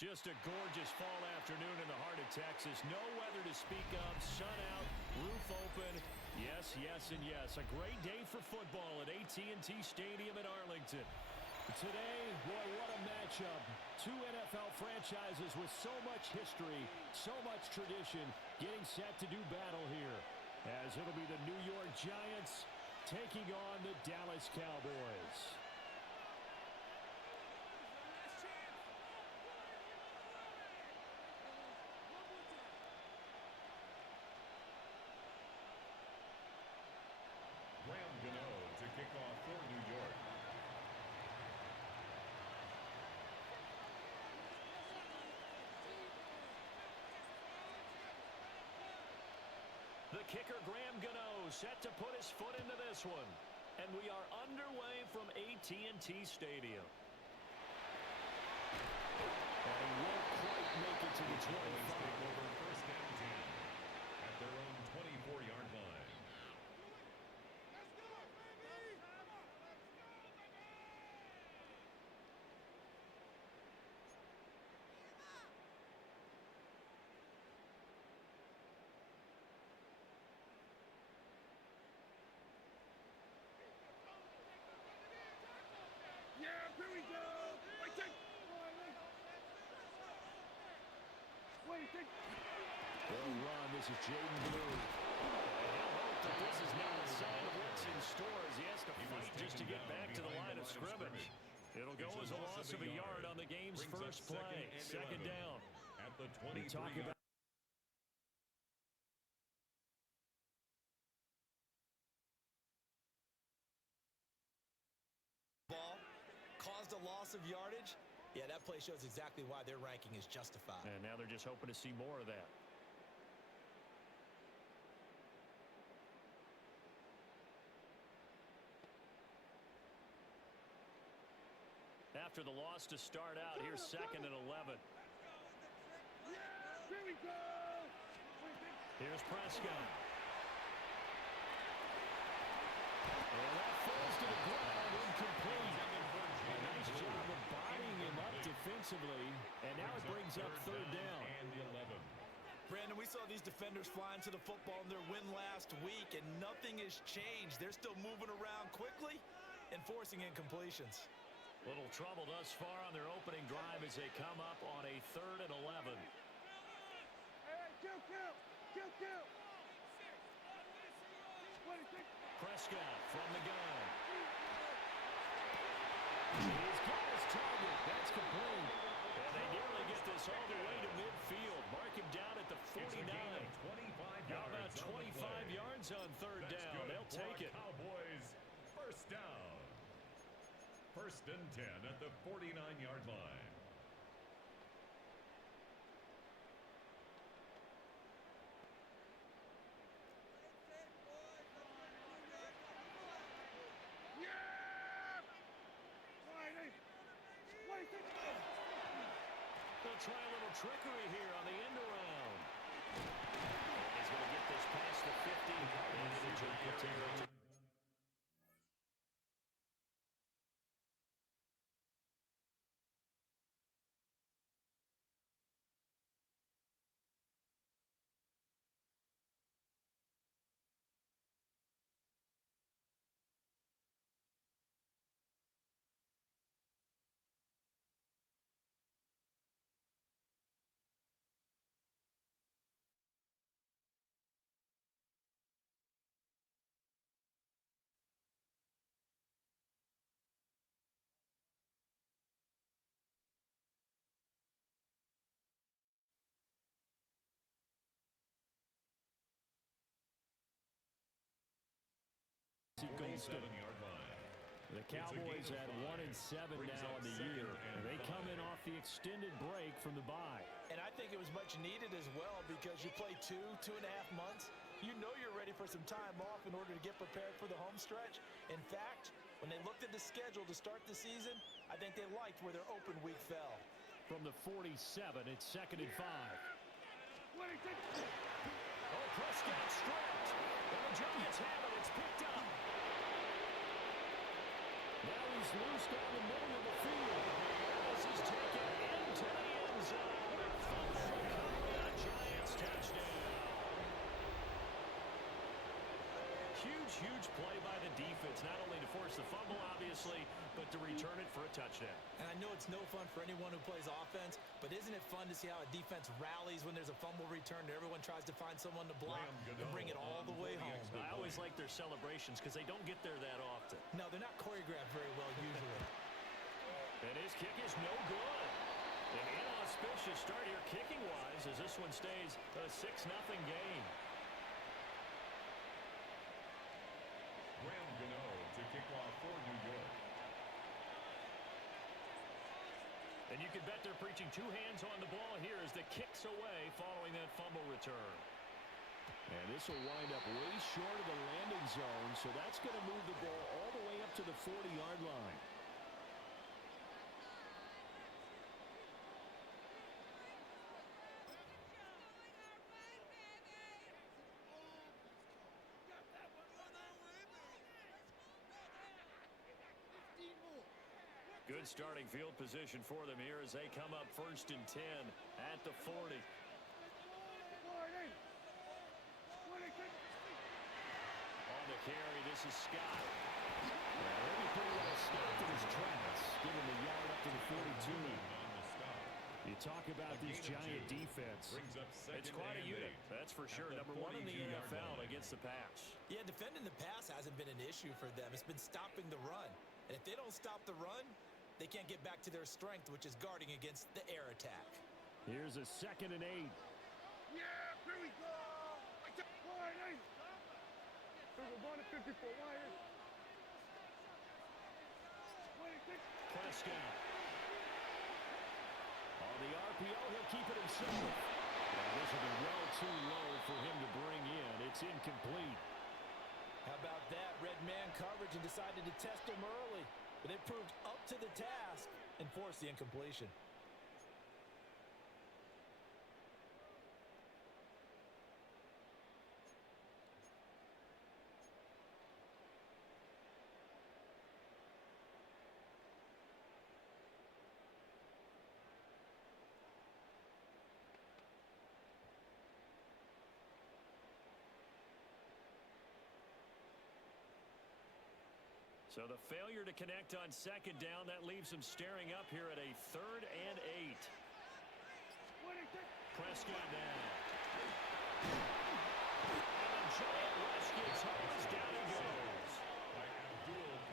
Just a gorgeous fall afternoon in the heart of Texas. No weather to speak of. Sun out, roof open. Yes, yes, and yes. A great day for football at AT&T Stadium in Arlington. Today, boy, what a matchup. Two NFL franchises with so much history, so much tradition, getting set to do battle here. As it'll be the New York Giants taking on the Dallas Cowboys. To kick off for New York. The kicker, Graham Gano, set to put his foot into this one. And we are underway from AT&T Stadium. And he won't quite make it to the 25. Take over first down team at their own 24-yard line. Yeah, here we go. Wait, take. Well run. This is Jaden Blue. And he'll hope that this is not a sign of what's in store as he has to fight just to get back to the line of scrimmage. It'll go as a loss of a yard on the game's first play. Second down. At the 23. Ball caused a loss of yardage. Yeah, that play shows exactly why their ranking is justified. And now they're just hoping to see more of that. After the loss to start out, here's 2nd and 11. Yeah, here we go. Here's Prescott. And that falls to the ground, incomplete. A nice job of bodying him up defensively. And now it brings up third down. And the 11. Brandon, we saw these defenders flying to the football in their win last week, and nothing has changed. They're still moving around quickly and forcing incompletions. Little trouble thus far on their opening drive as they come up on a 3rd and 11. Hey, kill. Prescott from the gun. He's got his target. That's complete. And they nearly get this all the way to midfield. Mark him down at the 49. How about 25 yards on third down? They'll take it. Cowboys first down. 1st and 10 at the 49-yard line. They'll try a little trickery here on the end around. And he's going to get this past the 50 and into Giant territory. The Cowboys at 1-7 now in the year, and they come in off the extended break from the bye. And I think it was much needed as well because you play 2.5 months. You know you're ready for some time off in order to get prepared for the home stretch. In fact, when they looked at the schedule to start the season, I think they liked where their open week fell. From the 47, it's 2nd and 5. Oh, Prescott stripped. And the Giants have it. It's picked up. Now he's loose down the middle of the field. This is taken into the end end zone. Fumble recovery, Giants touchdown. Huge play by the defense, not only to force the fumble, obviously, but to return it for a touchdown. And I know it's no fun for anyone who plays offense, but isn't it fun to see how a defense rallies when there's a fumble return and everyone tries to find someone to block and bring it all the way home? I always like their celebrations because they don't get there that often. No, they're not choreographed very well usually. And his kick is no good. An inauspicious start here kicking-wise as this one stays a 6-0 game. To kick off for New York. And you can bet they're preaching two hands on the ball here as the kick's away following that fumble return. And this will wind up way short of the landing zone, so that's going to move the ball all the way up to the 40-yard line. Good starting field position for them here as they come up 1st and 10 at the 40. On the carry, this is Scott. Well, he pretty well stopped in his tracks, giving the yard up to the 42. You talk about this Giant defense. It's quite a unit, that's for sure. Number 1 in the NFL against the pass. Yeah, defending the pass hasn't been an issue for them. It's been stopping the run. And if they don't stop the run, they can't get back to their strength, which is guarding against the air attack. Here's a 2nd and 8. Yeah, here we go. We're going to 54. Prescott. On the RPO, he'll keep it himself. And this will be well too low for him to bring in. It's incomplete. How about that? Red man coverage and decided to test him early. But they proved up to the task and forced the incompletion. So the failure to connect on 2nd down, that leaves him staring up here at a 3rd and 8. Prescott now. And the Giant rush gets home as down he goes.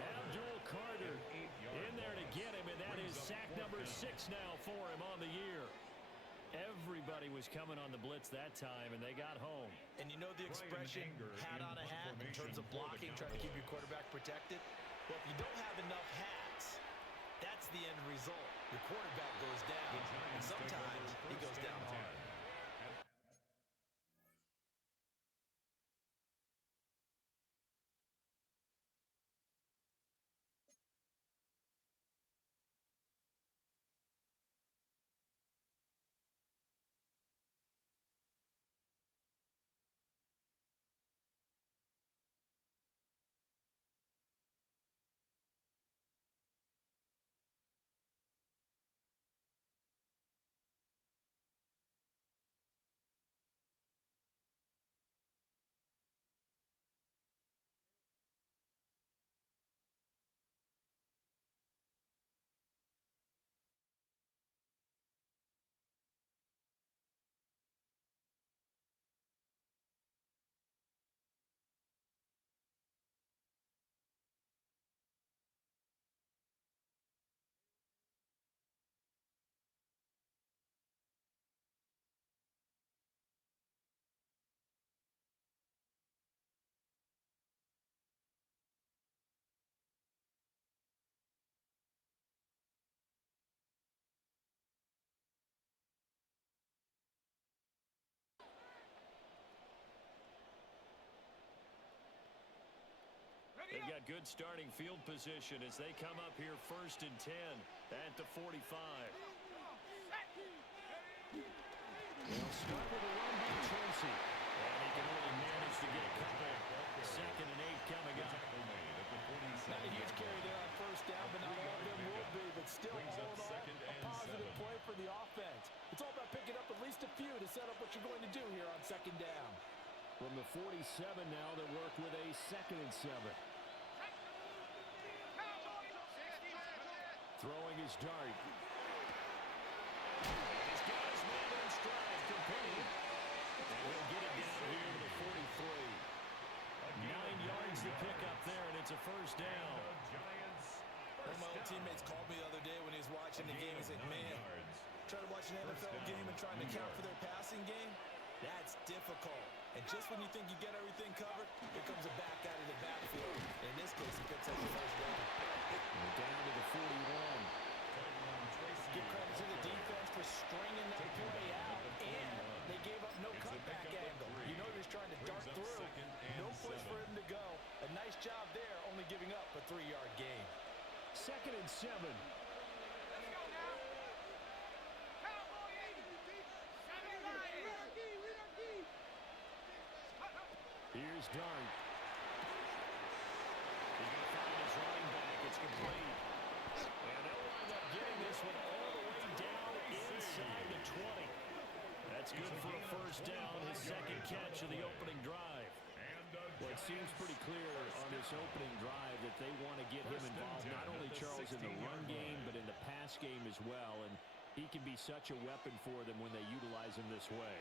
Abdul Carter in there to get him, and that is sack number 6 now for him on the year. Everybody was coming on the blitz that time, and they got home. And you know the expression, hat on a hat, in terms of blocking, trying to keep your quarterback protected? Well, if you don't have enough hats, that's the end result. Your quarterback goes down, and sometimes he goes down hard. They've got good starting field position as they come up here 1st and 10 at the 45. They'll start with a run by Tracy. And he can only manage to get a couple. 2nd and 8 coming up. Not a huge carry there on 1st down, but not all of them will be. But still, all in all, a positive play for the offense. few to set up what you're going to do here on second down. From the 47 now, they work with a 2nd and 7. Throwing his dart. He's got his man in stride, complete. And he'll get it down here to the 43. 9 yards to pick up there, and it's a first down. One of my old teammates called me the other day when he was watching the game. He said, man, trying to watch an NFL game and trying to account for their passing game, that's difficult. And just when you think you get everything covered, here comes a back out of the backfield. In this case, he picks up the first down. And down to the 41. Give credit to the defense for stringing that play out, and they gave up no cutback angle. You know you're trying to dart through. No push for him to go. A nice job there, only giving up a 3-yard gain. 2nd and 7. Here's Dart. He's going to find his running back. It's complete. And they'll wind up getting this one all the way down inside the 20. That's good for a first down, his 2nd catch of the opening drive. Well, it seems pretty clear on this opening drive that they want to get him involved, not only, Charles, in the run game, but in the pass game as well. And he can be such a weapon for them when they utilize him this way.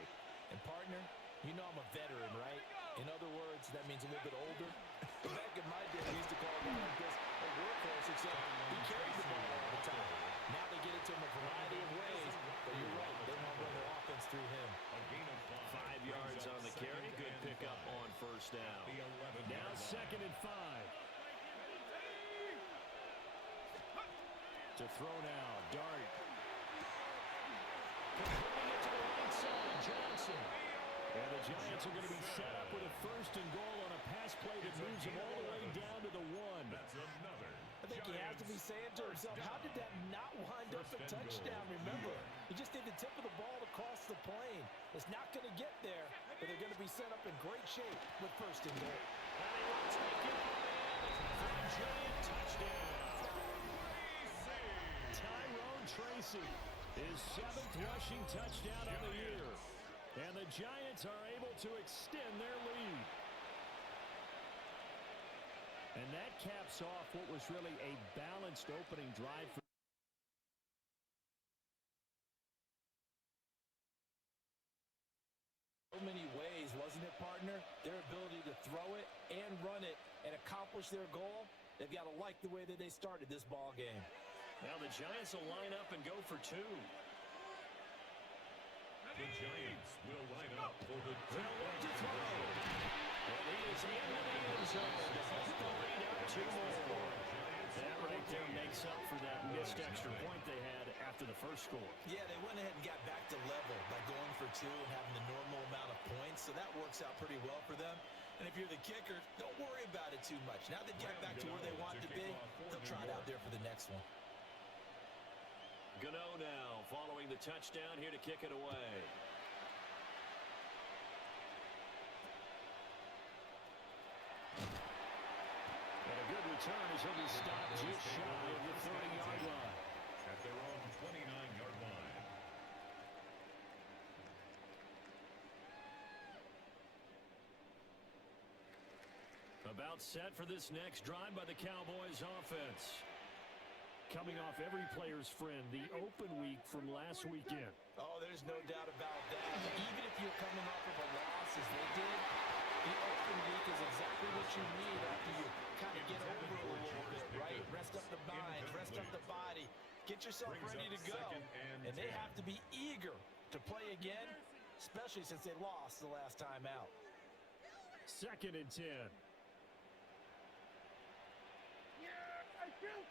And, partner, you know I'm a veteran, right? In other words, that means a little bit older. Back in my day, we used to call a guy like this a workhorse, except he carried the ball all the time. Now they get it to him a variety of ways, but you're right, they want to run their offense through him. 5 yards on the carry. Good pickup on first down. Now 2nd and 5. To throw now, Dart. Completing it to the right side, Johnson. And the Giants are going to be set up with a 1st and goal on a pass play that moves them all the way down to the 1. I think he has to be saying to himself, how did that not wind up a touchdown? Remember, he just did the tip of the ball across the plane. It's not going to get there, but they're going to be set up in great shape with 1st and goal. And they will take it for a giant touchdown. Tyrone Tracy, his 7th rushing touchdown of the year. And the Giants are able to extend their lead. And that caps off what was really a balanced opening drive for so many ways, wasn't it, partner? Their ability to throw it and run it and accomplish their goal, they've got to like the way that they started this ball game. Now the Giants will line up and go for 2. The Giants will line up for the They'll look to throw. And he is in the end zone to help the lead up 2 more. That right there makes up for that missed extra point they had after the first score. Yeah, they went ahead and got back to level by going for 2 and having the normal amount of points, so that works out pretty well for them. And if you're the kicker, don't worry about it too much. Now they get back to where they want to be, they'll try it out there for the next one. Gano now following the touchdown here to kick it away. And a good return as he'll be stopped just shy of the 30-yard line. At their own 29-yard line. About set for this next drive by the Cowboys offense. Coming off every player's friend, the open week from last weekend. Oh, there's no doubt about that. Even if you're coming off of a loss as they did, the open week is exactly what you need after you kind of get over a little bit, right? Rest up the mind, rest up the body, get yourself ready to go. And they have to be eager to play again, especially since they lost the last time out. 2nd and 10. Yeah, I kill.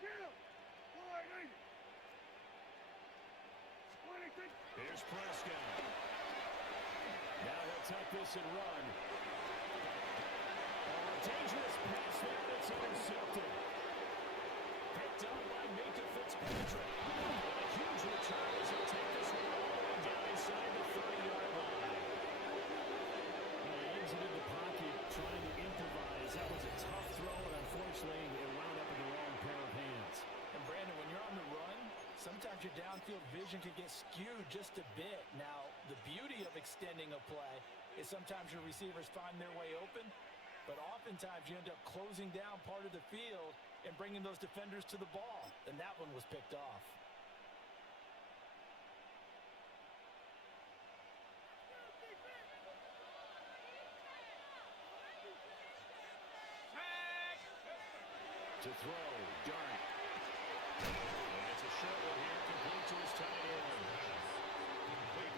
Here's Prescott. Now he'll tuck this and run. Oh, a dangerous pass there. It's intercepted. Picked up by Minka Fitzpatrick. And a huge return as he'll take this one all the way down inside the 30-yard line. He exited the pocket trying to improvise. That was a tough throw, and unfortunately, it wound up in the wrong pair of hands. And Brandon, when you're on the run, sometimes your downfield vision can get skewed just a bit. Now, The beauty of extending a play is sometimes your receivers find their way open, but oftentimes you end up closing down part of the field and bringing those defenders to the ball, and that one was picked off. To throw, Dart. And it's a short one here, complete to his tight end.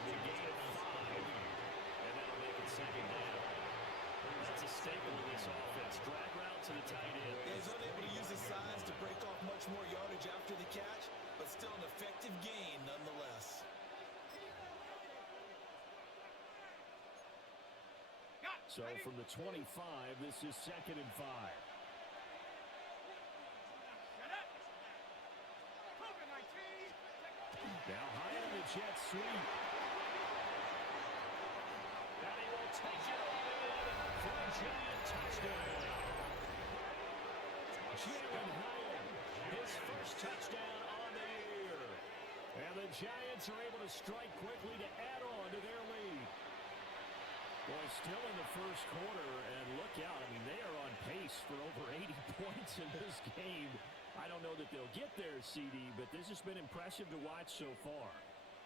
The gain of 5, and that'll make it second down. That's a staple in this offense. Drag route to the tight end. He's unable to use his size to break off much more yardage after the catch, but still an effective gain nonetheless. So from the 25, this is 2nd and 5. Now high on the jet sweep. And he will take it all in for a Giant touchdown. Jalen Hyatt, his first touchdown on the year. And the Giants are able to strike quickly to add on to their lead. Boy, still in the first quarter, and look out. I mean, they are on pace for over 80 points in this game. I don't know that they'll get there, CD, but this has been impressive to watch so far.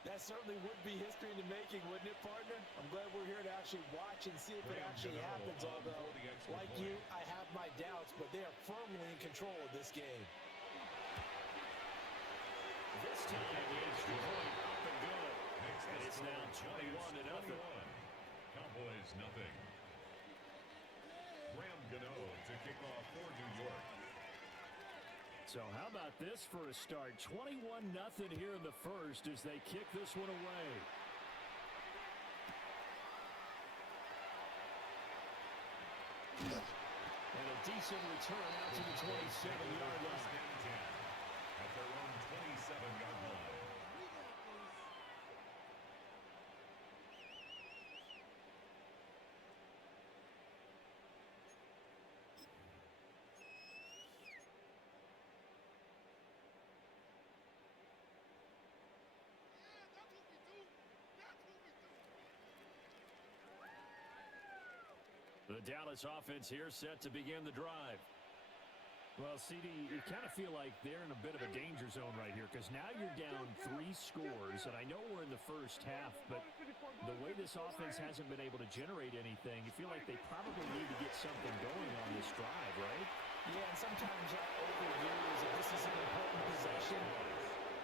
That certainly would be history in the making, wouldn't it, partner? I'm glad we're here to actually watch and see if it actually happens, although, like you, I have my doubts, but they are firmly in control of this game. This time, extra point up and good. And it's now 21-0. Cowboys nothing. Graham Gano to kick off for New York. So how about this for a start? 21-0 here in the first as they kick this one away. And a decent return out to the 27-yard line. At their own 27-yard line. The Dallas offense here set to begin the drive. Well, CD, you kind of feel like they're in a bit of a danger zone right here because now you're down 3 scores, and I know we're in the first half, but the way this offense hasn't been able to generate anything, you feel like they probably need to get something going on this drive, right? Yeah, and sometimes over years, if this is an important possession,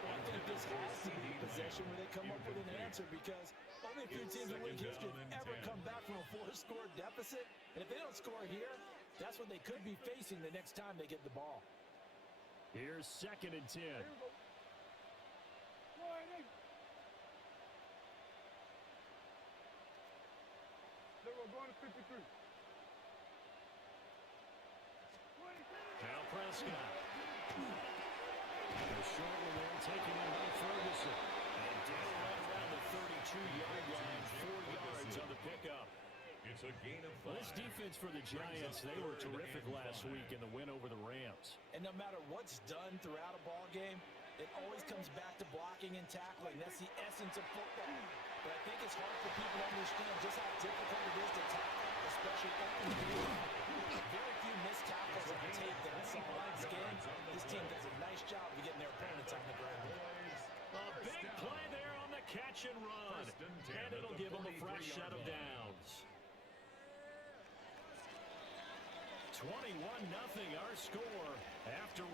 I think this has to be a possession where they come up with an answer because only a few teams in league history have ever come back from a 4-score deficit. And if they don't score here, that's what they could be facing the next time they get the ball. Here's 2nd and 10. They were going to 53. Now Prescott. The short one there taken in by Ferguson. And down right around the 32-yard line, 4 yards on the pickup. It's a gain of 5. Well, this defense for the Giants, they were terrific last week in the win over the Rams. And no matter what's done throughout a ball game, it always comes back to blocking and tackling. That's the essence of football. But I think it's hard for people to understand just how difficult it is to tackle, especially open field. Very few missed tackles on the tape that I saw last game. This team does a nice job of getting their opponents on the ground. A big play there on the catch and run. And it'll give them a fresh set of downs. 21-0 our score after 1.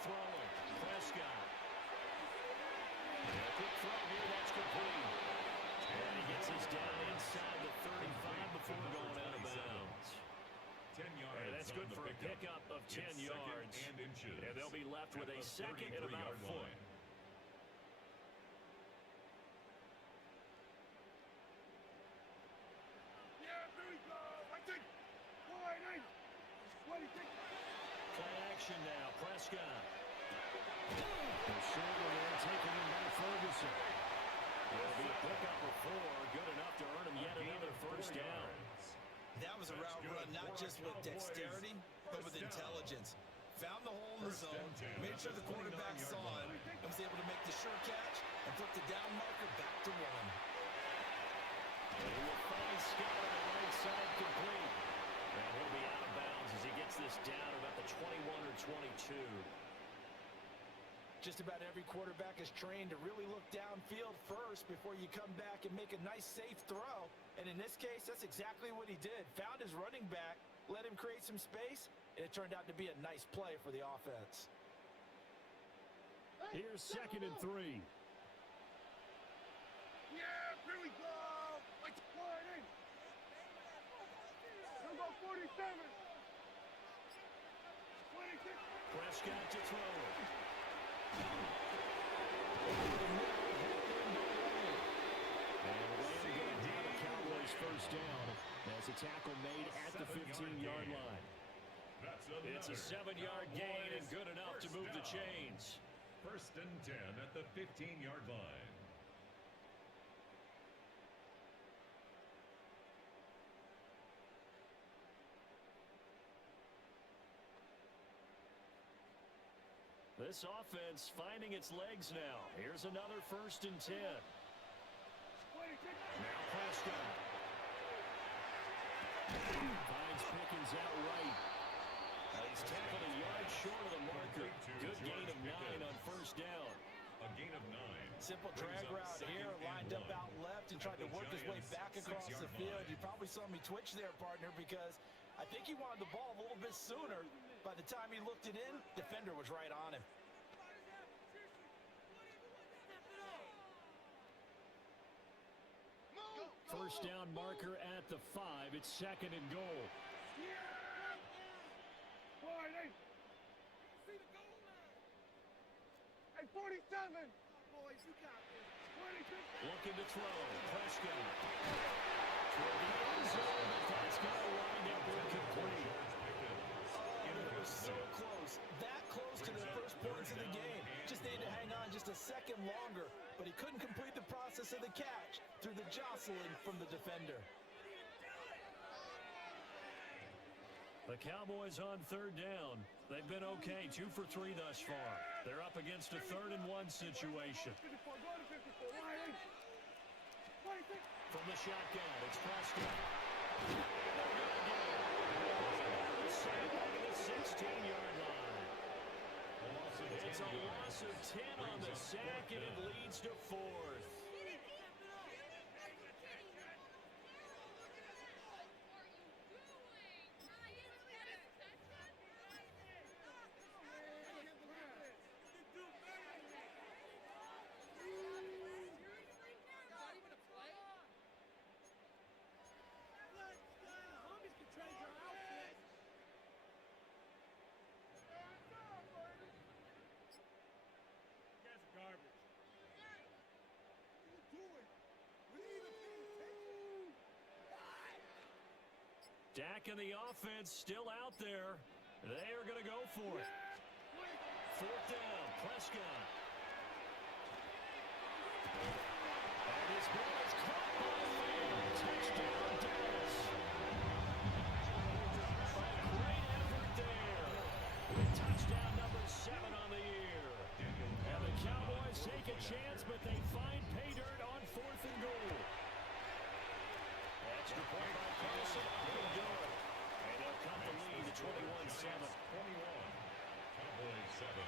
Throwing, Prescott. A quick throw here, that's complete. gets this down inside the 35 before going out of bounds. 10 yards. And that's good for a pickup of 10 yards. And they'll be left with a second and about a foot. Play action now. Prescott. The shoulder there taken in by Ferguson. It'll be a pickup of 4. Good enough to earn him yet another first down. That was a route run not just with dexterity, but with intelligence. Found the hole in the zone, made sure the quarterback saw it, and was able to make the sure catch and flip the down marker back to 1. And he will find Scott on the right side complete. And he'll be out of bounds as he gets this down about the 21 or 22. Just about every quarterback is trained to really look downfield first before you come back and make a nice, safe throw. And in this case, that's exactly what he did. Found his running back, let him create some space, and it turned out to be a nice play for the offense. Here's 2nd and 3. Yeah, here we go. Let's play it in. We'll go 47. 26. Prescott to throw. Cowboys first down as a tackle made at the 15-yard line. It's a 7-yard gain and good enough to move the chains. 1st and 10 at the 15-yard line. This offense finding its legs now. Here's another 1st and 10. Now Prescott. Finds Pickens out right. He's tackled a yard short of the marker. Good gain of 9 on first down. A gain of 9. Simple drag route here, lined up out left and tried to work his way back across the field. You probably saw me twitch there, partner, because I think he wanted the ball a little bit sooner. By the time he looked it in, defender was right on him. First down marker at the 5. It's 2nd and goal. Hey, 47. Looking to throw. Prescott. Toward the end zone, but that's going to wind up incomplete. It was so close. That close to the first points of the game. Just needed to hang on just a second longer, but he couldn't complete the process of the catch through the jostling from the defender. The Cowboys on 3rd down. They've been okay, 2 for 3 thus far. They're up against a 3rd and 1 situation. From the shotgun, it's Prescott. Sack at the 16-yard line. It's a loss of 10 on the sack, and it leads to 4th. Dak and the offense still out there. They are going to go for it. 4th down, Prescott. And his ball is caught by Lamb. Touchdown, Dallas. A great effort there. With touchdown number 7 on the year. And the Cowboys take a chance, but they find pay dirt on 4th and goal. Extra point by Carson. They'll do it. And they'll cut the lead to 21-7. 21. Cowboys 7.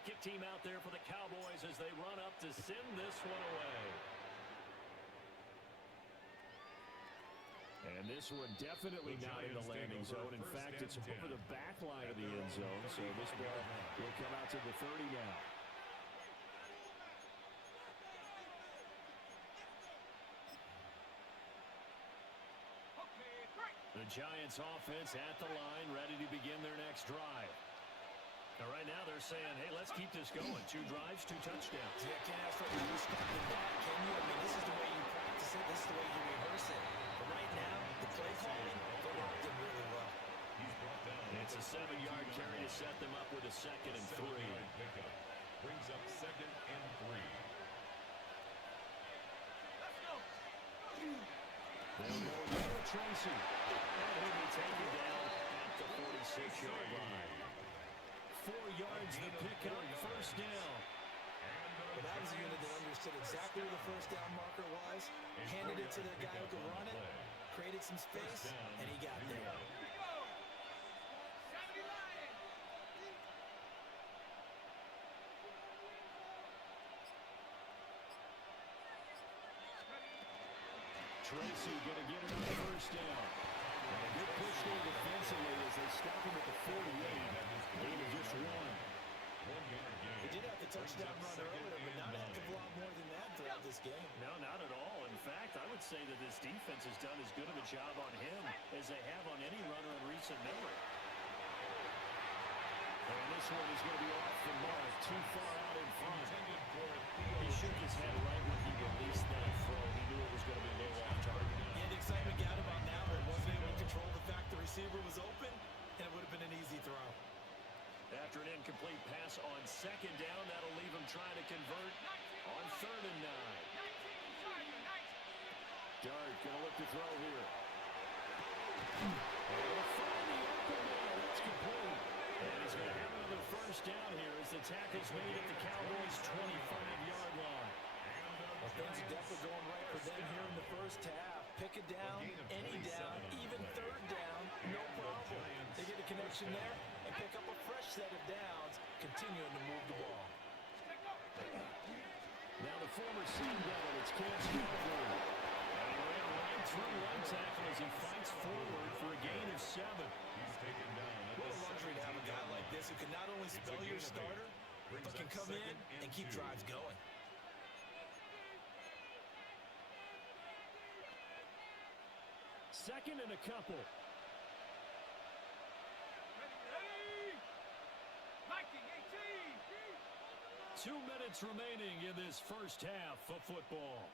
The kick team out there for the Cowboys as they run up to send this one away. And this one definitely not in the landing zone. In fact, it's over the back line of the end zone. So this ball will come out to the 30 now. The Giants offense at the line, ready to begin their next drive. Now, right now they're saying, hey, let's keep this going. 2 drives, 2 touchdowns. Yeah, can't ask for a new step than that, can you? I mean, this is the way you practice it. This is the way you rehearse it. But right now, the play calling, they're locked in really well. It's a 7-yard carry to set them up with a 2nd and 3. Brings up 2nd and 3. They'll go with Tracy. And he'll be taken down at the 46-yard line. 4 yards the pickup, 1st down. Well, that was a unit that understood exactly where the 1st down marker was, handed it to the guy who could run it, created some space, and he got there. Tracy going to get it on 1st down. And a good push there defensively as they stop him at the 48. Gain of just 1. He did have the touchdown run earlier, but not active a lot more than that throughout this game. No, not at all. In fact, I would say that this defense has done as good of a job on him as they have on any runner in recent memory. And this one is going to be off the mark, too far out in front. He shook his head right when he released that throw. He knew it was going to be a little off target. Yeah, the excitement got him on that one. Wasn't able to control the fact the receiver was open, and it would have been an easy throw. After an incomplete pass on 2nd down, that'll leave him trying to convert on 3rd and 9. Dart going to look to throw here. And he'll find the open man. That's complete. And he's going to have another 1st down here as the tackle's made at the Cowboys' 25-yard line. Well, things are definitely going right for them here in the 1st half. Pick it down, any down, even 3rd down, no problem. They get a connection there and pick up a fresh set of downs, continuing to move the ball. Now the former Seam Devil, it's Cam Scarborough. And he ran right through one tackle as he fights forward for a gain of 7. He's taken down. What a luxury to have a guy like this who can not only spell your starter, but can come in and keep drives going. Second and a couple. Ready. 2 minutes remaining in this 1st half of football.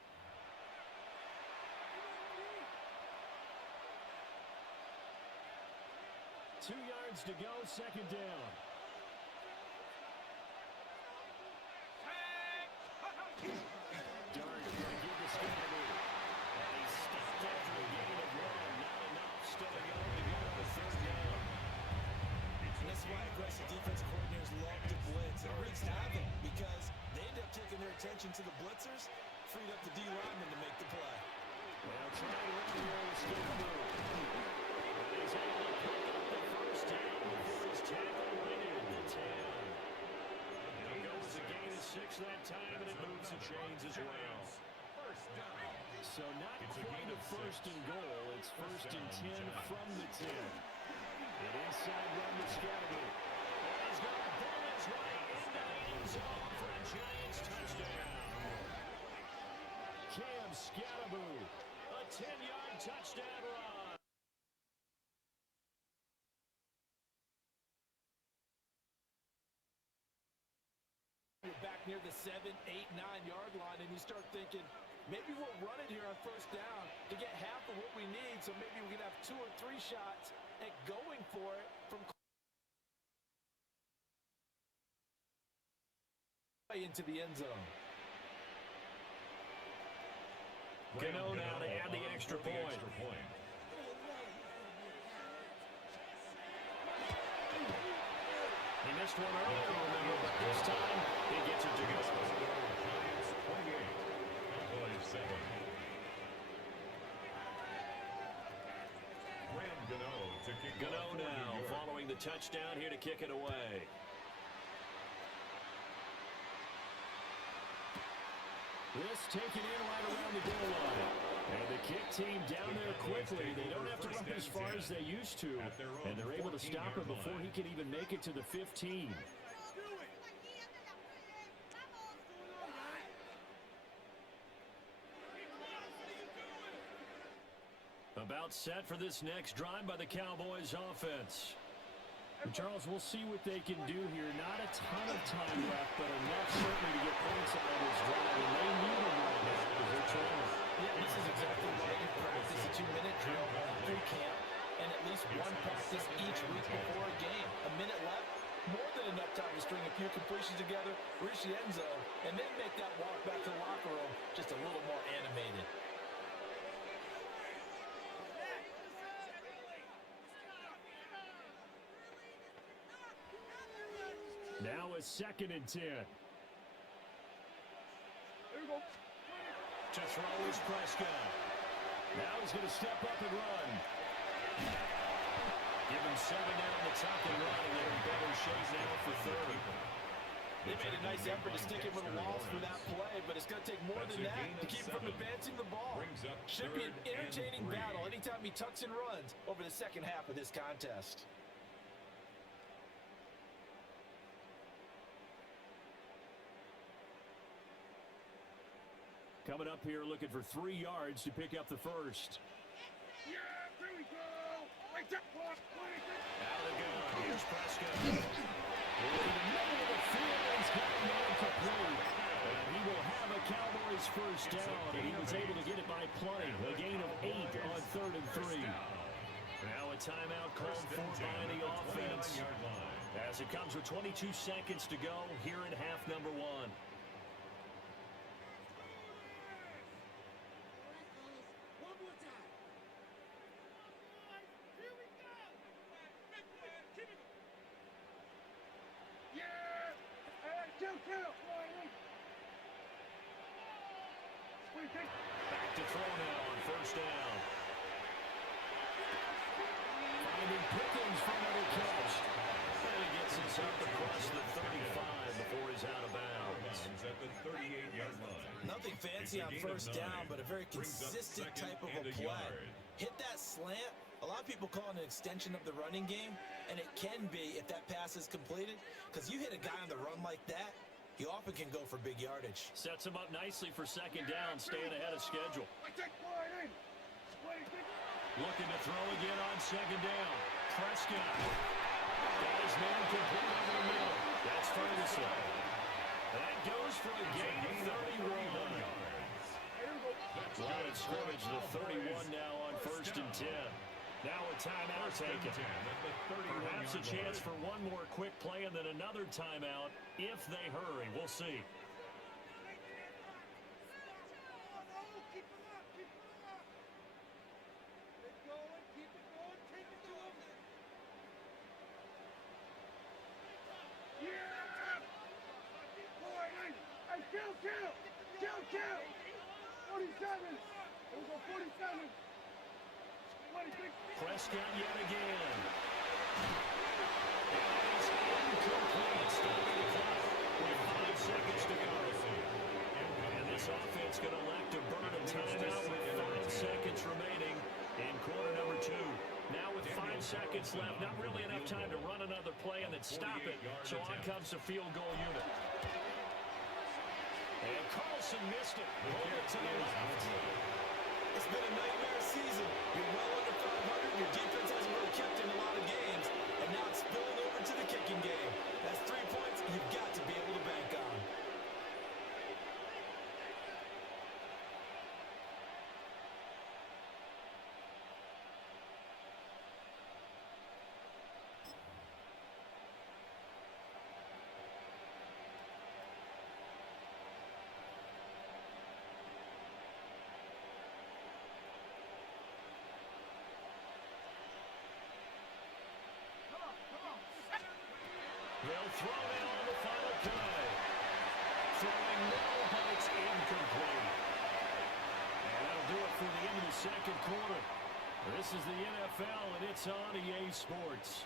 Two yards to go, 2nd down. Dart going to give the Scarborough. And he stepped after a gain of 1. Not enough. Still a yard to go on the 3rd down. And that's why aggressive defensive coordinators love to blitz. It wreaks havoc because they end up taking their attention to the blitzers, freed up the D lineman to make the play. Well, trying to run here with Scarborough. And he's able to pick up the 1st down before his tackle right in the 10. It'll go as a gain of 6 that time, and it moves the chains as well. So not quite a 1st and goal. It's 1st and 10 from the 10. An inside run to Scarborough. And he's going to pull his way into the end zone for a Giants touchdown. Cam Scarborough, a 10-yard touchdown run. You're back near the 7, 8, 9-yard line, and you start thinking, maybe we'll run it here on 1st down to get half of what we need, so maybe we can have 2 or 3 shots at going for it from into the end zone. Gano now to add the extra point. He missed one earlier, remember, but this time he gets it to go. Giants 28, Cowboys 7. Graham Gano to kick Gano off now 40 yards. following the touchdown here to kick it away. This taken in right around the goal line. And the kick team down there quickly. They don't have to run as far as they used to. And they're able to stop him before he can even make it to the 15. About set for this next drive by the Cowboys offense. And Charles, we'll see what they can do here. Not a ton of time left, but enough certainly to get points out of this drive. And they need them right now because they're trailing. Yeah, this is exactly why you practice a 2-minute drill through camp and at least one practice each week before a game. A minute left, more than enough time to string a few completions together, reach the end zone, and then make that walk back to the locker room just a little more animated. Now a 2nd and 10. Here we go. To throw is Prescott. Now he's going to step up and run. Give him 7 down the tuck and run, and they're in better shape now for 3rd. They made a nice effort to stick him with a loss for that play, but it's going to take more than that to keep him from advancing the ball. Should be an entertaining battle anytime he tucks and runs over the second half of this contest. Coming up here looking for 3 yards to pick up the first. Yeah, there we go. Right there. Out of the gun. Here's Prescott. In the middle of the field, he's got a man complete. And he will have a Cowboys first down. And he was able to get it by plenty. A gain of 8 on 3rd and 3. Now a timeout called for by the offense. As it comes with 22 seconds to go here in half number 1. Back to throw now on first down. Finding Pickens for another catch. And he gets us up across the 35 before he's out of bounds. At the 38-yard line. Nothing fancy on first down, but a very consistent type of a play. Hit that slant. A lot of people call it an extension of the running game, and it can be if that pass is completed, because you hit a guy on the run like that, he often can go for big yardage. Sets him up nicely for second down, staying ahead of schedule. Looking to throw again on second down. Prescott. Got his man complete over the middle. That's Ferguson. That goes for a gain of 31. Line of scrimmage to 31 now on 1st and 10. Now a timeout taken. Perhaps a chance for one more quick play and then another timeout if they hurry. We'll see. Kill! 47! It was a 47! Prescott yet again. It is incomplete. Stopping the clock with 5 seconds to go. And this offense going to elect to burn a timeout with 5 seconds remaining in quarter number 2. Now with 5 seconds left, not really enough time to run another play and then stop it. So on comes the field goal unit. And Carlson missed it. Over to the left. It's been a nightmare season. You're well under 500. Your defense hasn't really kept in a lot of games. And now it's spilling over to the kicking game. That's 3 points you've got to be able to bank on. They'll throw it on the final play. Throwing no, but it's incomplete. And that'll do it for the end of the second quarter. This is the NFL, and it's on EA Sports.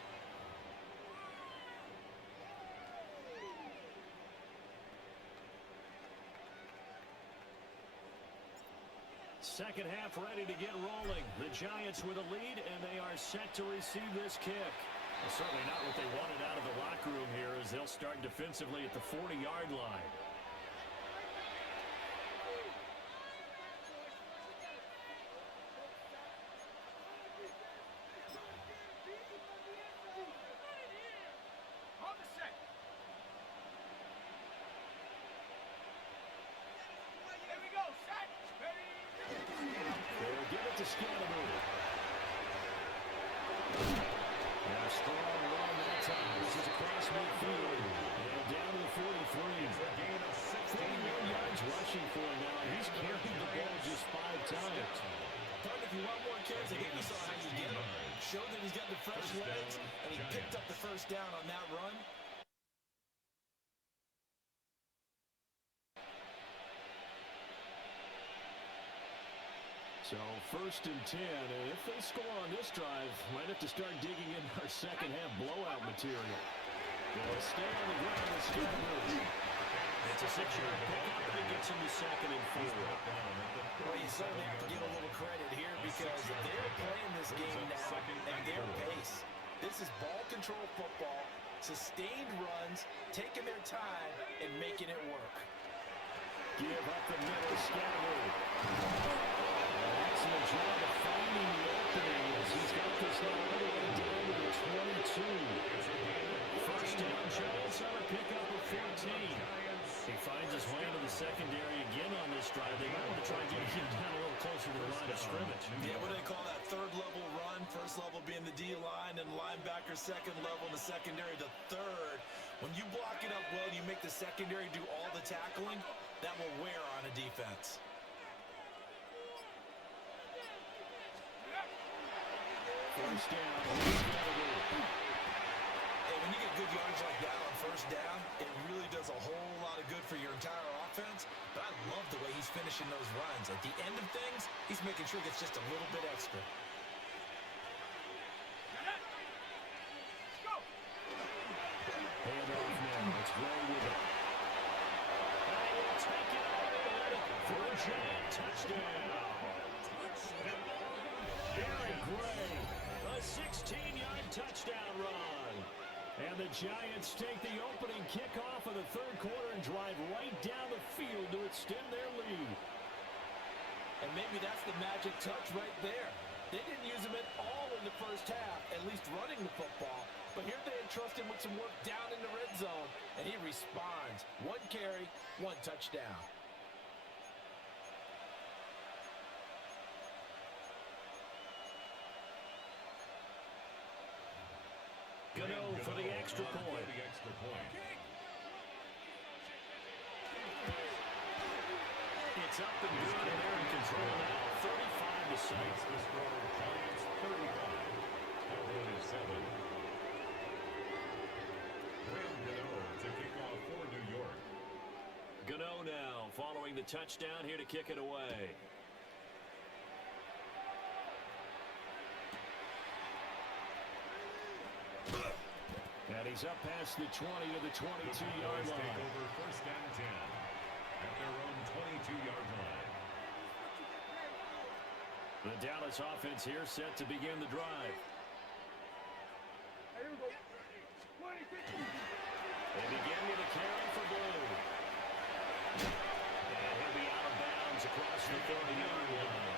Second half ready to get rolling. The Giants with a lead, and they are set to receive this kick. Well, certainly not what they wanted out of the locker room here, as they'll start defensively at the 40-yard line. Showed that he's got the fresh legs, and he picked up the first down on that run. So 1st and 10, and if they score on this drive, might have to start digging in our second half blowout material. They'll stay on the ground and skip it. It's a 6-yard pickup, and it gets him to 2nd and 4. Well, you certainly have to give a little credit here because they're playing this game now at their pace. This is ball control football, sustained runs, taking their time, and making it work. Give up the middle, Scatteroo. Excellent job of finding the opening as he's got this now all the way down to the 22. First down, Giants on a pickup of 14. He finds his way into the secondary again on this drive. They might want to try and get him down a little closer to the line of scrimmage. Yeah, what do they call that? Third level run. First level being the D-line and linebacker. Second level in the secondary, the third. When you block it up well, you make the secondary do all the tackling, that will wear on a defense. First down. Hey, when you get good yards like that on first down, it really does a whole lot of good for your entire offense. But I love the way he's finishing those runs. At the end of things, he's making sure he gets just a little bit extra. Hand off now. It's Gray with it. And he will take it all for a giant touchdown. Gary Gray, a 16-yard touchdown run. And the Giants take the opening kickoff of the third quarter and drive right down the field to extend their lead. And maybe that's the magic touch right there. They didn't use him at all in the first half, at least running the football. But here they entrust him with some work down in the red zone, and he responds. 1 carry, 1 touchdown. Gano for the extra point. It's up and good, and they're in control now. 35-6. The score, Giants 35, Cowboys 7. Graham Gano to kick off for New York. Gano now following the touchdown here to kick it away. And he's up past the 20 to the 22-yard line. Take over 1st and 10 at their own 22-yard line. The Dallas offense here set to begin the drive. Here we go. 20, 50. They begin with a carry for Blue. And he'll be out of bounds across the 30-yard line.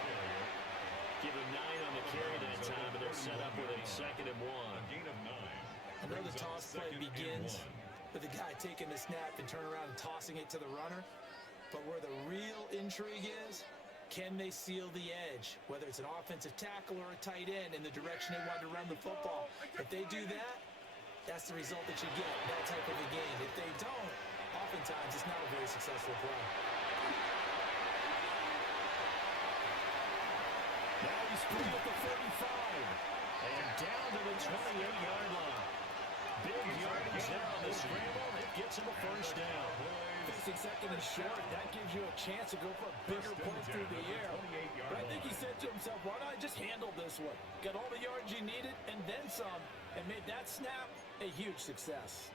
Give him 9 on the carry that time, and they're set up with a 2nd and 1. A gain of 9. Another toss play begins with the guy taking the snap and turning around and tossing it to the runner. But where the real intrigue is, can they seal the edge? Whether it's an offensive tackle or a tight end in the direction they want to run the football. If they do that, that's the result that you get, that type of a game. If they don't, oftentimes it's not a very successful play. Now he's free at the 35. And down to the 28-yard line. Big yardage there on the scramble. It gets him a first down. Facing 2nd and short, that gives you a chance to go for a bigger point through the air. But I think he said to himself, why not just handle this one? Got all the yards you needed and then some, and made that snap a huge success.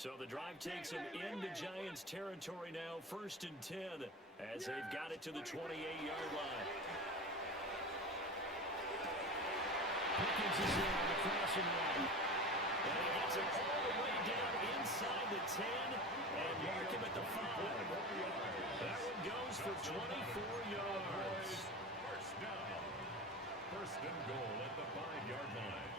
So the drive takes them into Giants territory now, 1st and 10, as they've got it to the 28-yard line. Pickens is in on the crossing route. And he gets it all the way down inside the 10 and mark him at the 5. That one goes for 24 yards. First down. First and goal at the 5-yard line.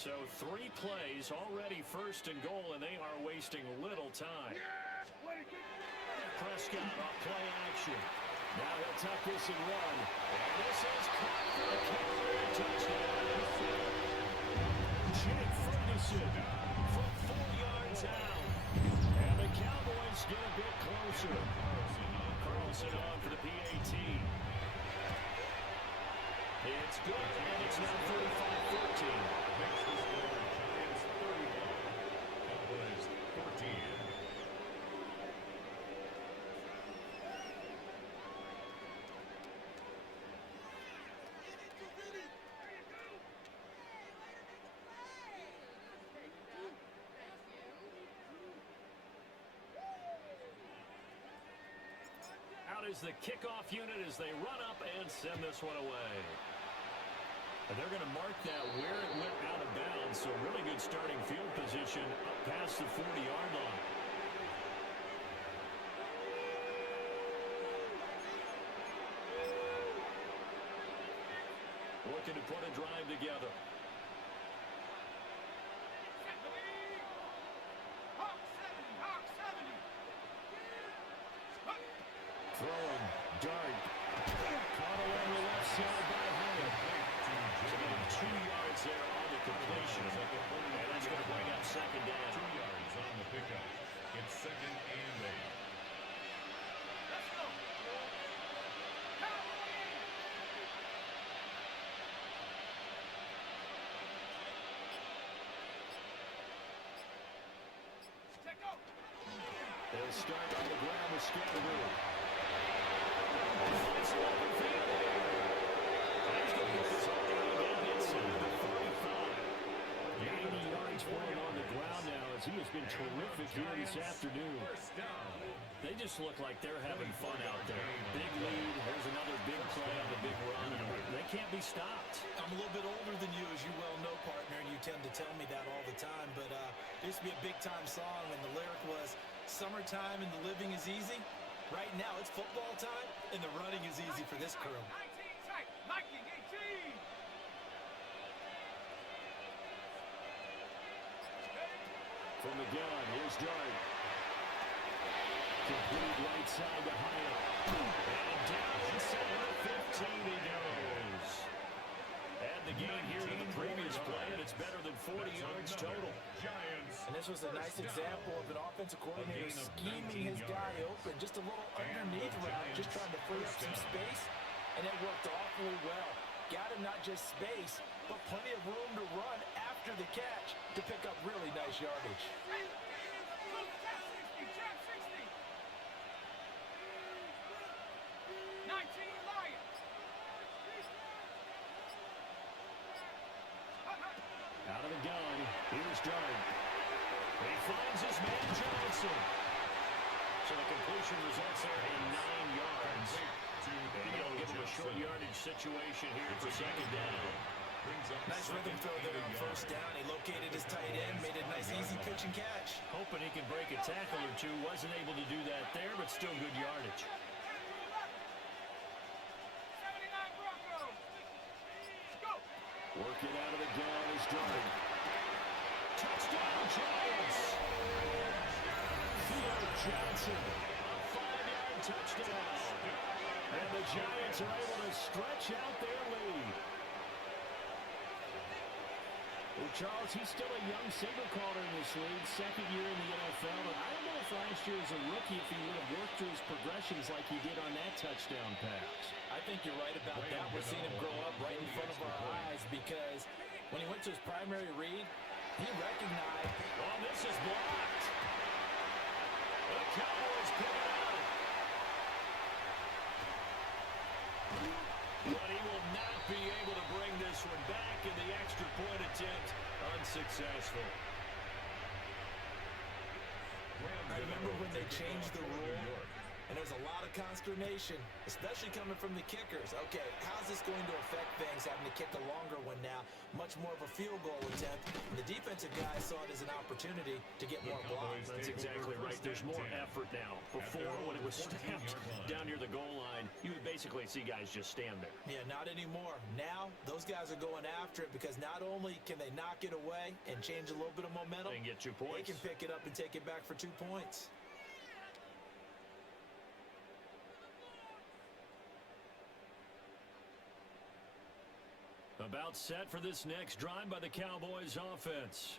So 3 plays already 1st and goal, and they are wasting little time. Prescott off play action. Now he'll tuck this and run. And this is caught for a Cowboy touchdown. Jake Ferguson from 4 yards out. And the Cowboys get a bit closer. Carlson on for the PAT. It's good, and it's now 35-14. Makes the score Giants 31. Cowboys 14. Out is the kickoff unit as they run up and send this one away. And they're going to mark that where it went out of bounds, so really good starting field position up past the 40-yard line. Looking to put a drive together. Throwing, dart. Caught along the left side by Hyatt. So they have 2 yards there on the completion. And that's going to bring up 2nd down. 2 yards on the pickup. It's 2nd and 8. Let's go. They'll start on the ground with Scatteroo. And finds some open field here. He's going to get this all the way down inside the 45. 90 yards for him on the ground now as he has been terrific here this afternoon. First down. They just look like they're having fun out there. Big lead. Here's another big play on the big run. They can't be stopped. I'm a little bit older than you, as you well know, partner, and you tend to tell me that all the time. But there used to be a big-time song, and the lyric was, "Summertime and the living is easy." Right now, it's football time, and the running is easy for this crew. 19 tight. Liking 18. From the gun, here's Dart. Complete right side to Hyatt. And down inside the 15 he goes. Add the gain here to the previous play, and it's better than 40 yards total. Giants. And this was a nice example of an offensive coordinator scheming his guy open, just a little underneath route, just trying to free up some space, and it worked awfully well. Got him not just space, but plenty of room to run after the catch to pick up really nice yardage. 19 Lions. Out of the gun, here's Dart. He finds his man Johnson. So the completion results there in 9 yards. And he'll give him a short yardage situation here for 2nd down. Nice rhythm throw there on 1st down. He located his tight end, made a nice easy pitch and catch. Hoping he can break a tackle or two. Wasn't able to do that there, but still good yardage. 79 Broncos. Go. Working out of the gun is Dart. Touchdown, Giants! Theo Johnson, a 5-yard touchdown. And the Giants are able to stretch out their lead. Well, Charles, he's still a young single caller in this league, 2nd year in the NFL. And I don't know if last year as a rookie, if he would have worked through his progressions like he did on that touchdown pass. I think you're right about that. We're seeing him grow up right in front of our eyes because when he went to his primary read, he recognized. Oh, this is blocked. The Cowboys pick it out. But he will not be able to bring this one back, and the extra point attempt unsuccessful. I remember when they changed the rule, and there was a lot of consternation, especially coming from the kickers. Okay, how's this going to affect things, having to kick a longer one now? Much more of a field goal attempt. And the defensive guys saw it as an opportunity to get more blocks. That's exactly right. There's more effort now. Before, when it was snapped down near the goal line, you would basically see guys just stand there. Yeah, not anymore. Now, those guys are going after it because not only can they knock it away and change a little bit of momentum, They can get 2 points. they can pick it up and take it back for 2 points. About set for this next drive by the Cowboys offense.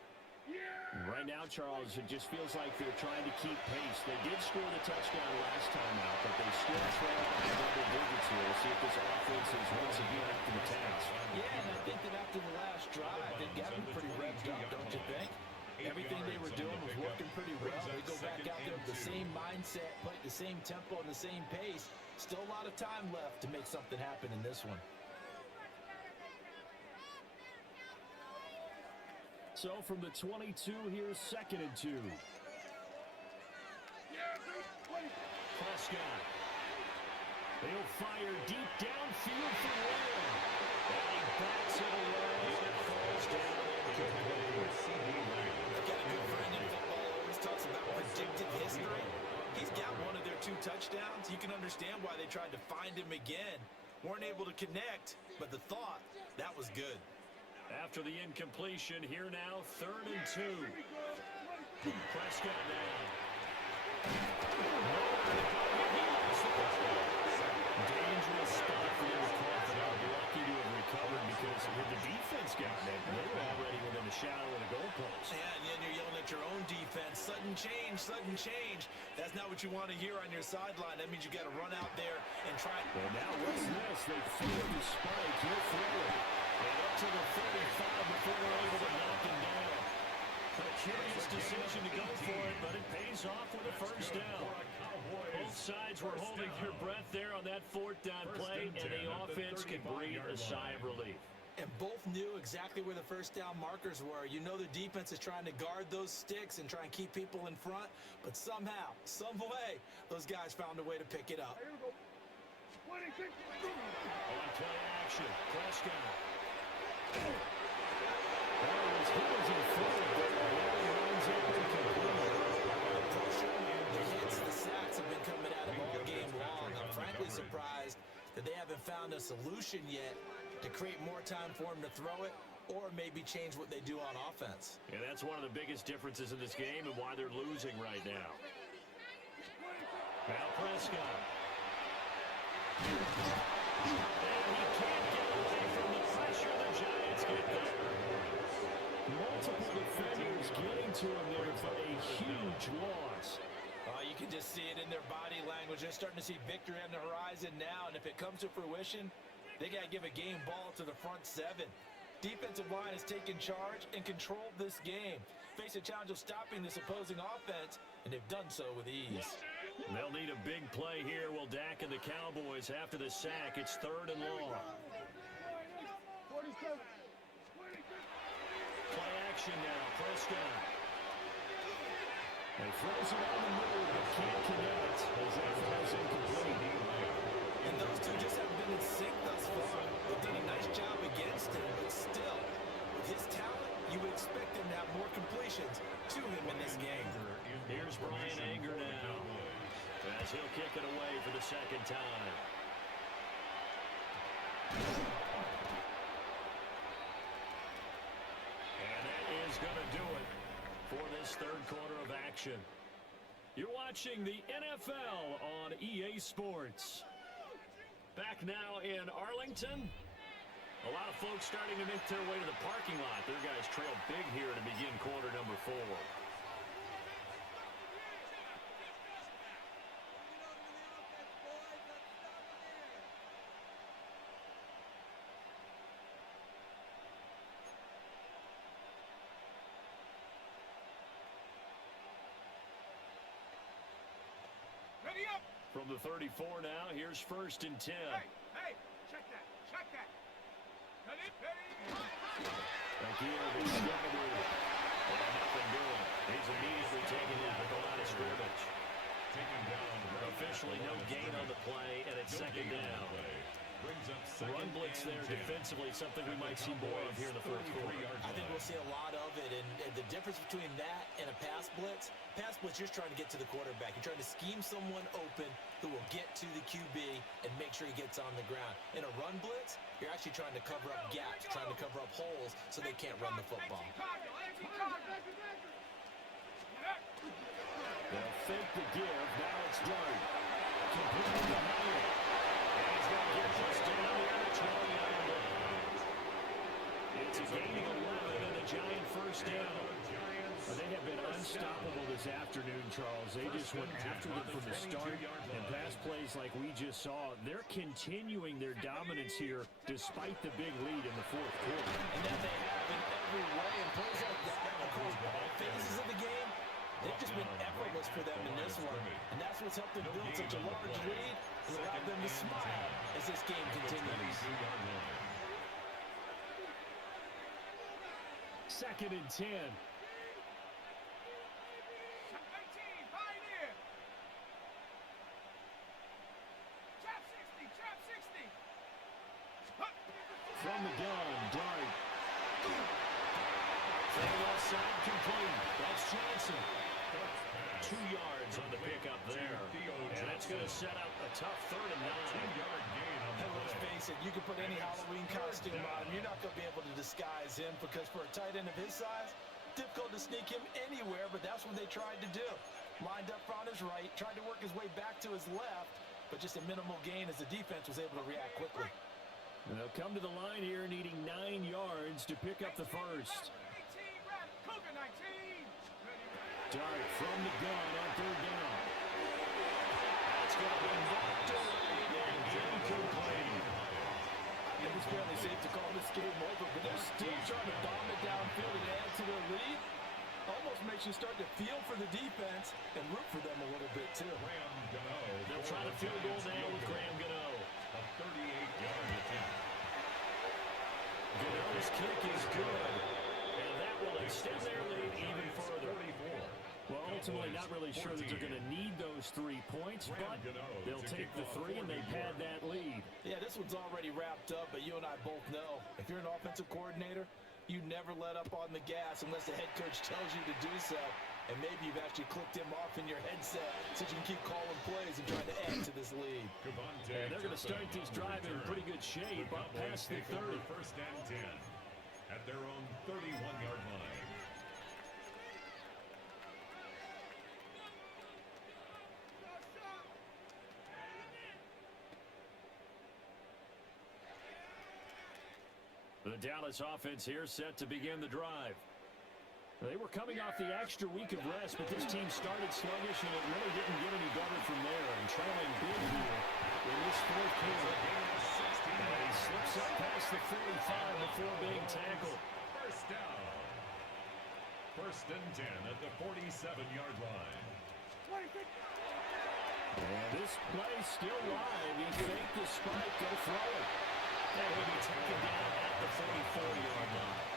Right now, Charles, it just feels like they're trying to keep pace. They did score the touchdown last time out, but they still trail by double digits here. We'll see if this offense is once again up to the task. Yeah, and I think that after the last drive, they got them pretty revved up, don't you think? Everything they were doing was working pretty well. They go back out there with the same mindset, play at the same tempo and the same pace. Still a lot of time left to make something happen in this one. So from the 22, here's 2nd and 2. Prescott. He'll fire deep downfield for Whalen. And he backs it away and falls down. I've got a good friend in football who always talks about predictive history. He's got one of their 2 touchdowns. You can understand why they tried to find him again. Weren't able to connect, but the thought, that was good. After the incompletion, here now, 3rd and 2. Prescott now. Dangerous spot for him to call for that. Lucky to have recovered because when the defense got it, they were already within a shadow of the goalpost. Yeah, and then you're yelling at your own defense. Sudden change, sudden change. That's not what you want to hear on your sideline. That means you got to run out there and try. Well, now what's this? They feel the spike. He'll throw it. And up to the 35 before they're able to knock him down. A curious decision to go for it, but it pays off with a first down. Both sides were holding their breath there on that 4th down play, and the offense can breathe a sigh of relief. And both knew exactly where the first down markers were. You know the defense is trying to guard those sticks and try and keep people in front, but somehow, some way, those guys found a way to pick it up. On play action, Prescott. He was in front of it. Runs up incomplete. The pressure, the hits, the sacks have been coming at him all game long. I'm frankly surprised that they haven't found a solution yet to create more time for him to throw it or maybe change what they do on offense. And that's one of the biggest differences in this game and why they're losing right now. Now Prescott. And he can't get away from the pressure. The Giants get there. Multiple defenders getting to him there for a huge loss. You can just see it in their body language. They're starting to see victory on the horizon now, and if it comes to fruition, they got to give a game ball to the front 7. Defensive line has taken charge and controlled this game. Face a challenge of stopping this opposing offense, and they've done so with ease. They'll need a big play here. Will Dak and the Cowboys after the sack. It's 3rd and long. Play action now. Prescott. They throws it on the move, but can't connect as that falls incomplete. And those two just haven't been in sync thus far. They've done a nice job against him, but still, with his talent, you would expect him to have more completions to him in this game. Here's Brian Anger now, as he'll kick it away for the 2nd time. And that is going to do it for this 3rd quarter of action. You're watching the NFL on EA Sports. Back now in Arlington. A lot of folks starting to make their way to the parking lot. Their guys trail big here to begin quarter number 4. Ready up! From the 34 now, here's 1st and 10. Hey, check that. Again, it's Scooby-Doo. And nothing doing. He's immediately taken in at the line of scrimmage. Officially no gain on the play, and it's second down. Run blitz there defensively, something we might see more of here in the fourth quarter. I think we'll see a lot of it, and the difference between that and a pass blitz, you're trying to get to the quarterback. You're trying to scheme someone open who will get to the QB and make sure he gets on the ground. In a run blitz, you're actually trying to cover up gaps, trying to cover up holes so they can't run the football. They'll fake the give. Now it's Dart. Completely behind it. And he's going to get this down here at 12 yard line. It's a gain of 11 and a Giant first down. They have been unstoppable this afternoon, Charles. They just went after them from the start. And pass plays like we just saw, they're continuing their dominance here despite the big lead in the fourth quarter. And that they have in every way. And plays like that across all phases of the game, they've just been effortless for them in this one. And that's what's helped them build such a large lead and allowed them to smile as this game continues. Second and 10. From the gun, Dart. From the left side, complete. That's Johnson. 2 yards on the pickup there. And that's going to set up a tough 3rd and 9. And let's face it, you can put any Halloween costume on him. You're not going to be able to disguise him because for a tight end of his size, difficult to sneak him anywhere, but that's what they tried to do. Lined up on his right, tried to work his way back to his left, but just a minimal gain as the defense was able to react quickly. And they'll come to the line here needing 9 yards to pick up the first. Dart from the gun on 3rd down. That's going to be knocked away and incomplete. It was fairly safe to call this game over, but they're still trying to bomb it downfield and add to their lead. Almost makes you start to feel for the defense and root for them a little bit, too. They'll try to field goal now with Graham Gano. A 38-yard attempt. Gano's kick is good, and that will extend their lead even further. Well, ultimately, not really sure that they're going to need those 3 points, but they'll take the 3 and they've had that lead. Yeah, this one's already wrapped up, but you and I both know if you're an offensive coordinator, you never let up on the gas unless the head coach tells you to do so. And maybe you've actually clicked him off in your headset so you can keep calling plays and trying to add to this lead. And they're going to start this drive in pretty good shape up past the 30. First and 10 at their own 31-yard line. The Dallas offense here set to begin the drive. They were coming off the extra week of rest, but this team started sluggish, and it really didn't get any better from there. And trailing big here in this fourth quarter. And he slips up past the 45 before being tackled. First down. First and 10 at the 47-yard line. And this play still live. He faked the spike, go throw it. And he'll be taken down at the 44-yard line.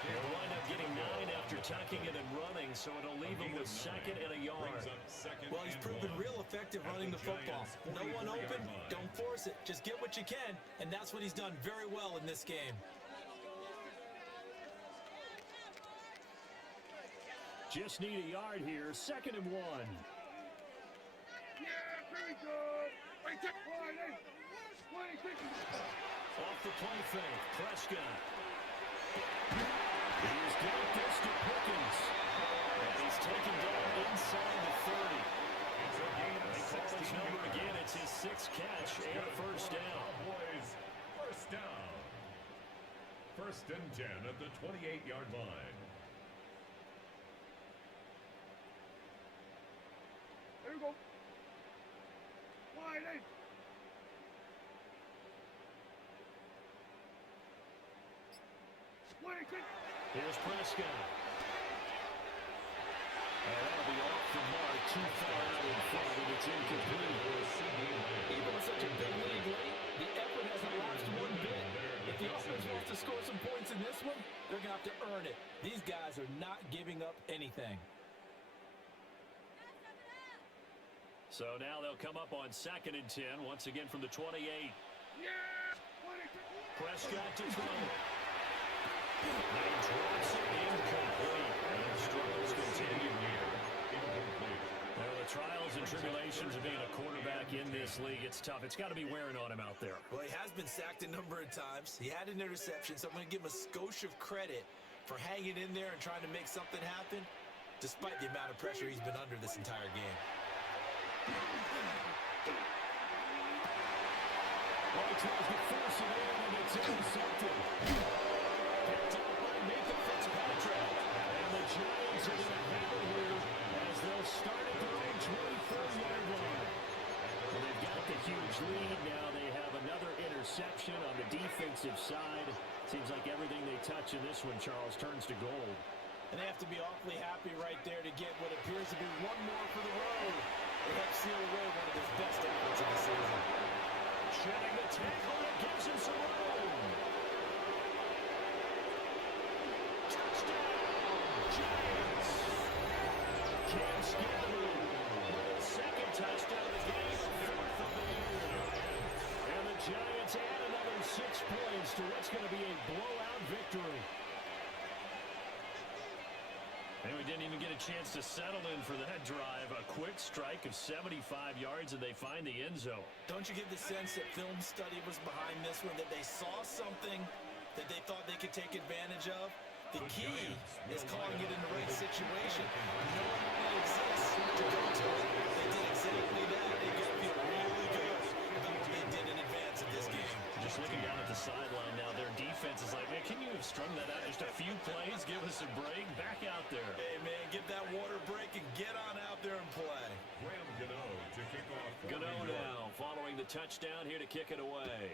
He'll wind up getting 9 after tucking it and running, so it'll leave him with 2nd and a yard. Well, he's proven real effective running the football. No one open, don't force it. Just get what you can, and that's what he's done very well in this game. Just need a yard here, 2nd and 1. Yeah, here we go. Wait, take one, hey. Off the play fake, Prescott. He's got this to Pickens. And he's taken down inside the 30. They call his number again. It's his 6th catch and a first down. Cowboys, first down. First and 10 at the 28-yard line. There we go. Wide, hey. Here's Prescott. And that'll be off the mark, too far out in front, and it's incomplete. Even with such a big lead late, the effort hasn't lost one bit. If the offense wants to in this one, they're going to have to earn it. These guys are not giving up anything. So now they'll come up on 2nd and 10, once again from the 28. Prescott to throw. Now he drops it incomplete. And struggles continue here. Incomplete. Well, the trials and tribulations of being a quarterback in this league, it's tough. It's got to be wearing on him out there. Well, he has been sacked a number of times. He had an interception, so I'm going to give him a skosh of credit for hanging in there and trying to make something happen, despite the amount of pressure he's been under this entire game. Well, he tries to force it in, and it's intercepted. Picked up by Nathan Fitzpatrick. And the Giants are going to have it here as they'll start at their own 24-yard line. Well, they've got the huge lead. Now they have another interception on the defensive side. Seems like everything they touch in this one, Charles, turns to gold. And they have to be awfully happy right there to get what appears to be one more for the road. They help seal away one of his best efforts of the season. Shedding the tackle, that gives him some room. Touchdown, Giants. Cam Skidmore. Second touchdown of the game, 4th of the year. And the Giants add another 6 points to what's going to be a blowout victory. And we didn't even get a chance to settle in for that drive. A quick strike of 75 yards, and they find the end zone. Don't you get the sense that film study was behind this one, that they saw something that they thought they could take advantage of? The key is calling it in the right situation, knowing it exists to go to it. They did exactly that. They got to feel really good about what they did in advance of this game. Just looking down at the sideline now, their defense is like, man, can you have strung that out just a few plays? Give us a break. Back out there. Hey, man, give that water break and get on out there and play. Graham Gano to kick off. Gano now following the touchdown here to kick it away.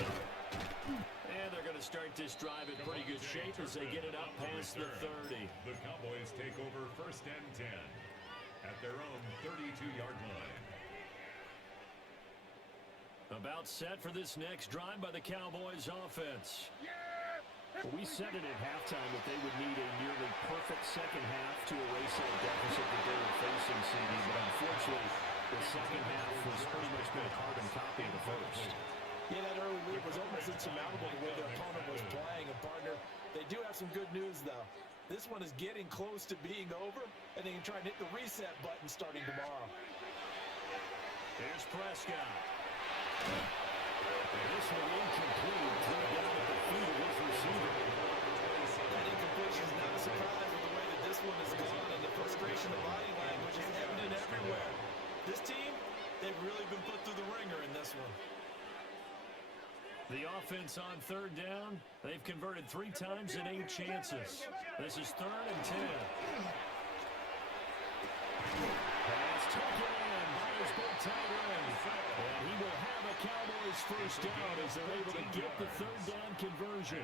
And they're going to start this drive in pretty good shape as they get it up past the 30. The Cowboys take over 1st and 10 at their own 32-yard line. About set for this next drive by the Cowboys offense. We said it at halftime that they would need a nearly perfect second half to erase that deficit that they were facing, CD, but unfortunately, the second half was pretty much been a carbon copy of the first. Yeah, that early lead was almost insurmountable the way their opponent was playing. And, partner, they do have some good news, though. This one is getting close to being over, and they can try and hit the reset button starting tomorrow. Here's Prescott. And this one incomplete. Threw down at the feet of his receiver. That incompletion is not a surprise with the way that this one has gone, and the frustration of body language is evident everywhere. This team, they've really been put through the ringer in this one. The offense on 3rd down, they've converted 3 times in 8 chances. This is 3rd and 10. Pass taken in by his big tight end. And he will have a Cowboys first down as they're able to get the 3rd down conversion.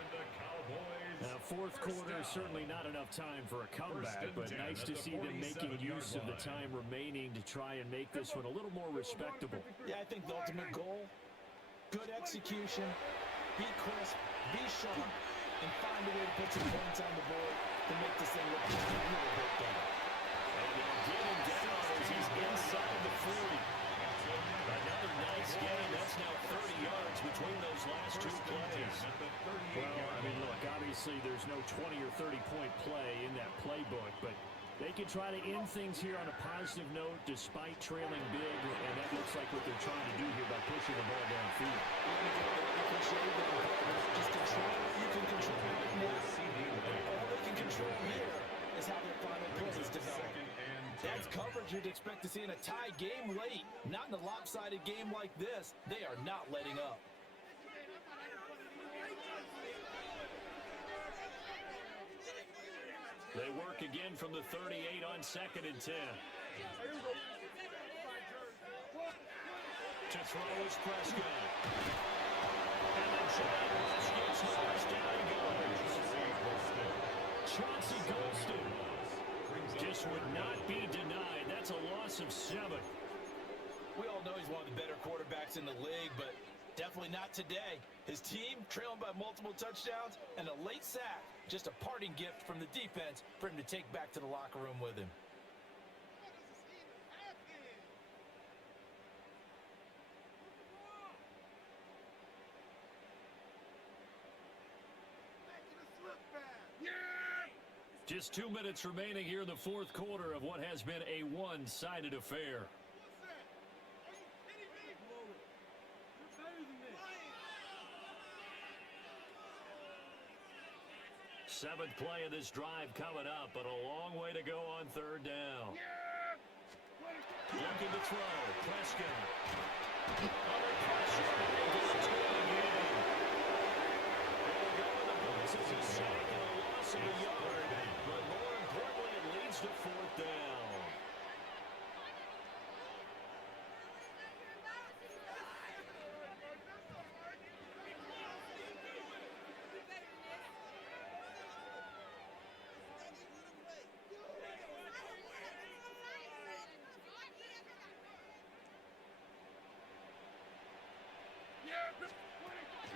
Now, 4th quarter, certainly not enough time for a comeback, but nice to see them making use of the time remaining to try and make this one a little more respectable. Yeah, I think the ultimate goal, good execution, be crisp, be sharp, and find a way to put some points on the board to make this thing look just a little bit better. And they'll get him down as he's inside the 40. Another nice game. That's now 30 yards between those last 2 plays. Well, I mean, look, obviously there's no 20 or 30-point play in that playbook, but they can try to end things here on a positive note despite trailing big, and that looks like what they're trying to do here by pushing the ball downfield. Just control what you can control right now. All they can control here is how their final plays develop. That's coverage you'd expect to see in a tie game late. Not in a lopsided game like this. They are not letting up. They work again from the 38 on 2nd and 10. To throw is Prescott. And the Giants gets first down and goes. Chauncey Golston just would not be denied. That's a loss of 7. We all know he's one of the better quarterbacks in the league, but definitely not today. His team trailing by multiple touchdowns and a late sack. Just a parting gift from the defense for him to take back to the locker room with him. Just 2 minutes remaining here in the fourth quarter of what has been a one-sided affair. Seventh play of this drive coming up, but a long way to go on third down. Looking to throw. Prescott. Under pressure. It's going again. They'll go in the blitz. It's a sack and a loss of a yard. But more importantly, it leads to fourth down.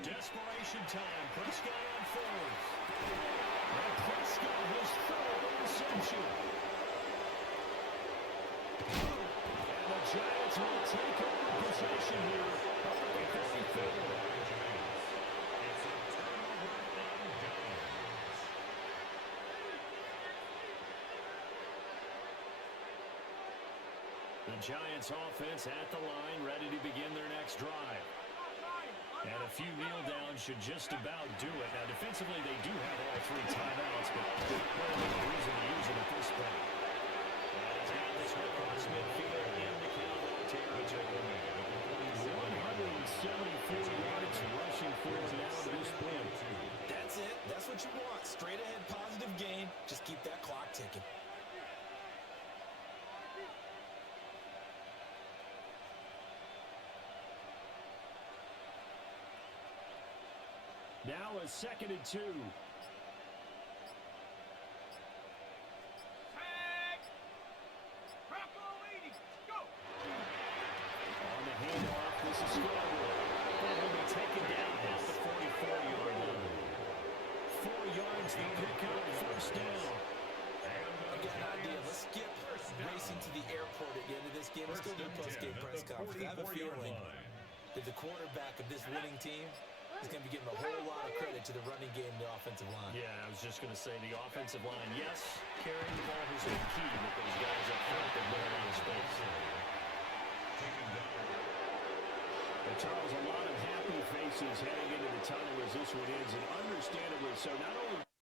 Desperation time. Prescott on fourth. And Prescott has thrown an interception. And the Giants will take over possession here up at the 34. It's a turnover on downs. The Giants offense at the line, ready to begin their next drive. And a few kneel downs should just about do it. Now, defensively, they do have all three timeouts, but no reason to use it at this point. And he's got this one across midfield into Cowboy territory. 174 yards rushing for him now to this point. That's it. That's what you want. Straight ahead positive game. Just keep that clock ticking. Now a 2nd and 2. Tag! Rocco leading. Go! On the handoff, this is Scarborough. And will be taken down at the 44-yard line. 4 yards, the pickup, first down. I got an idea. Let's skip racing to the airport at the end of this game. Let's go to the post-game press conference. I have a feeling that the quarterback of this winning team is going to be giving a whole lot of credit to the running game and the offensive line. Yeah, I was just going to say the offensive line, yes, carrying the ball has been key, but those guys up front have been in space. But Charles, a lot of happy faces heading into the tunnel as this one ends, and understandably so. Not only